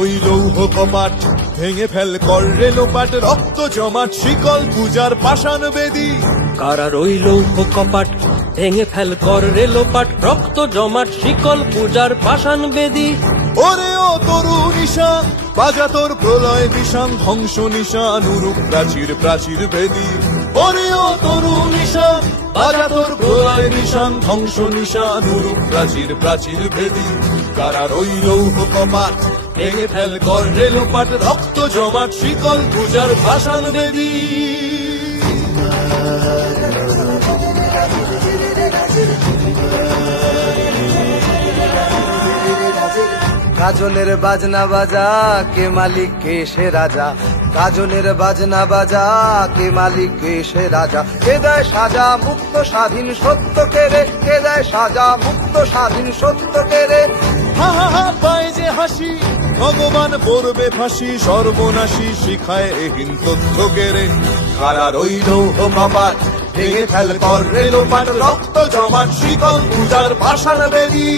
ওই লৌহ কপাট ভেঙে ফেল কর রে লোপাট, রক্ত জমাট শিকল পূজার পাষাণ বেদী। কারার ওই লৌহ কপাট ভেঙে ফেল কর রে লোপাট, রক্ত জমাট শিকল পূজার পাষাণ বেদী। ওরে ও তরু নিশান বাজা তোর প্রলয় নিশান, ধ্বংস নিশান উরুপ প্রাচীর প্রাচীর ভেদী। ওরে ও তরু নিশান বাজা তোর প্রলয় নিশান, ধ্বংস নিশান উরুপ প্রাচীর প্রাচীর ভেদী। কারার ওই লৌহ কপাট ভেঙে ফেল কর রে লোপাট, রক্ত জমাট শিকল পূজার পাষাণ বেদী। গাজনের বাজনা বাজা, কে মালিক কে সে রাজা। গাজনের বাজনা বাজা, কে মালিক কে সে রাজা। কে দেয় সাজা মুক্ত স্বাধীন সত্য কেড়ে, কে দেয় সাজা মুক্ত স্বাধীন সত্য কেড়ে। হা হা হা পায় যে হাসি, ভগবান পড়বে ফাঁসি, সর্বনাশী শিখায় এহীন তথ্য কেড়ে। কারার ওই লৌহ কপাট ভেঙে ফেল কর রে লোপাট, রক্ত জমাট শিকল পূজার পাষাণ বেদী।